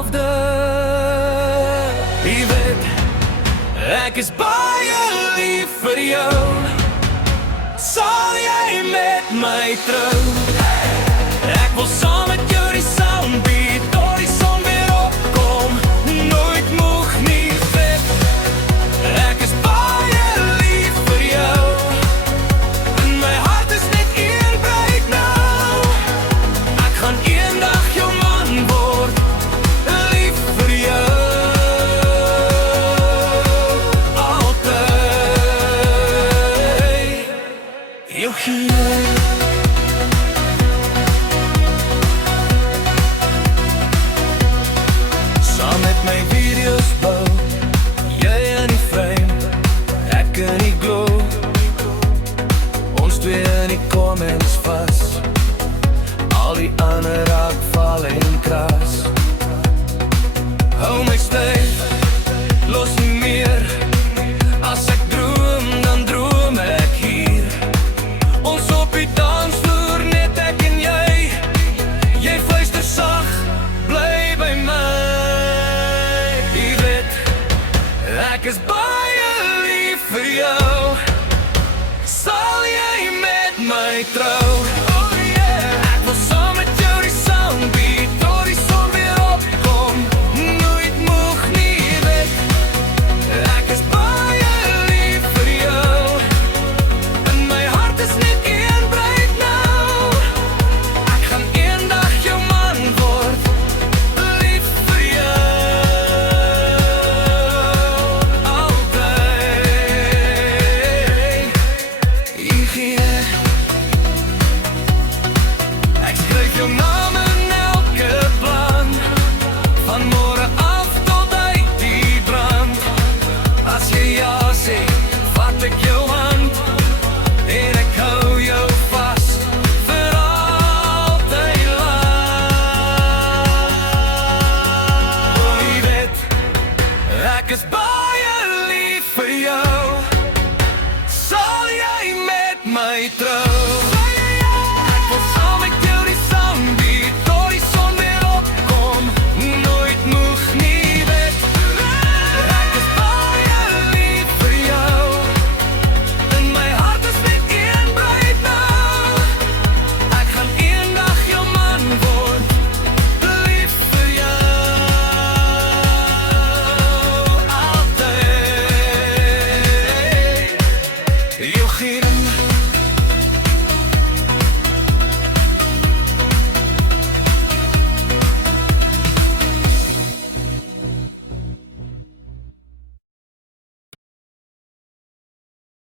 dieselfde. Jy weet, ek is baie lief vir jou. Sal jy met my trou? Ek wil saam met jou die sound beat tot die son weer opkom. Nooit moeg nie vet. Ek is baie lief vir jou. En my hart is net een breed nou. Ek gaan eendag jou man word. Lief vir jou. Altyd. Jou gee. Saam met my video's bou, jy in die frame, ek in die glow. Ons twee in die comments vas, al die ander raak val en kras. Hou my styf, los nie meer. As ek droom, dan droom ek hier. Ons op die dansvloer, net ek en jy. Jy fluister sag, bly by my. Ek is baie lief vir jou. Sal jy met my trou? Oh yeah. Ek wil saam met jou die sound beat tot die son weer opkom. Nooit moeg nie weg. Ek is baie lief vir jou. En my hart is net een breed nou. Ek gaan eendag jou man word. Lief vir jou. Ek skryf jou naam in elke plan van